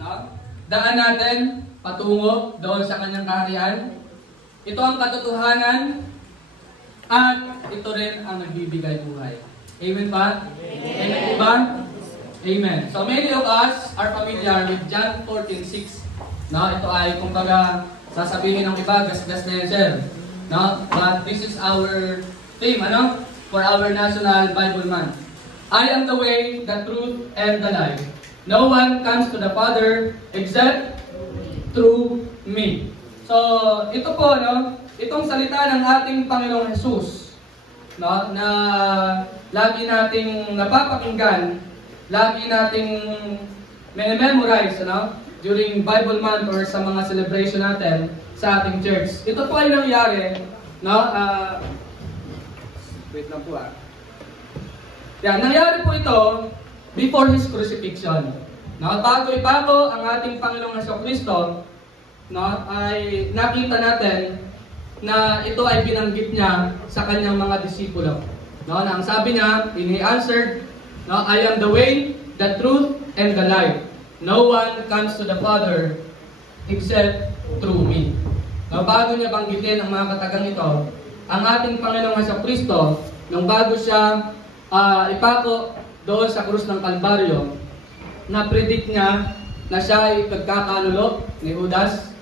No? Daan natin patungo doon sa kanyang kaharian. Ito ang katotohanan at ito rin ang nagbibigay buhay. Amen ba? Amen po ba? Amen. So many of us are familiar with John 14:6. No, ito ay kumbaga sasabihin ng iba, gasgas na yan, sir. No? But this is our theme, ano? For our National Bible Month. I am the way, the truth, and the life. No one comes to the Father except through me. So, ito po, no? Itong salita ng ating Panginoong Jesus, no? Na lagi nating napapakinggan, lagi nating memorize, no? During Bible Month or sa mga celebration natin sa ating church. Ito po ay nangyari, no? Wait lang po Yan, nangyari po ito before His crucifixion. No? Bago ipako ang ating Panginoong Jesucristo, no, ay nakita natin na ito ay binanggit niya sa kanyang mga disipulo. No? Na ang sabi niya, he answered, no, I am the way, the truth, and the life. No one comes to the Father except through me. No, bago niya banggitin ang mga katagang ito, ang ating Panginoong Jesucristo, nung bago siya ipako doon sa krus ng Kalbaryo, na-predict niya na siya ay pagkakanulo ni Judas.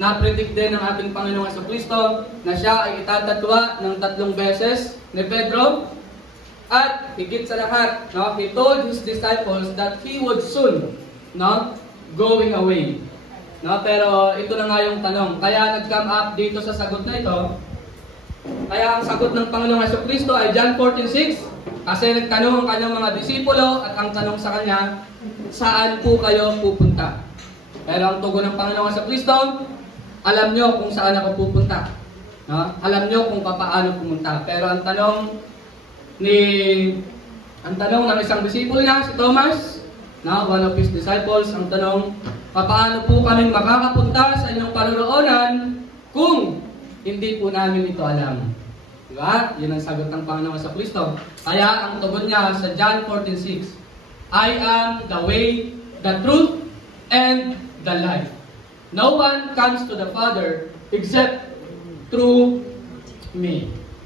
Na-predict din ng ating Panginoong Jesucristo na siya ay itatatwa ng 3 beses ni Pedro. At higit sa lahat, no, He told His disciples that He would soon, no, going away. No, pero ito na nga yung tanong. Kaya nag-come up dito sa sagot na ito. Kaya ang sagot ng Panginoong Jesucristo ay John 14:6. Kasi nagtanong ang kanyang mga disipulo at ang tanong sa kanya, saan po kayo pupunta? Pero ang tugon ng Panginoong Jesucristo, alam nyo kung saan ako pupunta. No? Alam nyo kung paano pumunta. Pero ang tanong ng isang disipulo niya, si Thomas, no, one of his disciples, ang tanong, paano po kami makakapunta sa inyong paroroonan kung hindi po namin ito alam? Diba? Yun ang sagot ng Panginoong Jesucristo. Kaya ang tugon niya sa John 14:6, I am the way, the truth, and the life. No one comes to the Father except through me.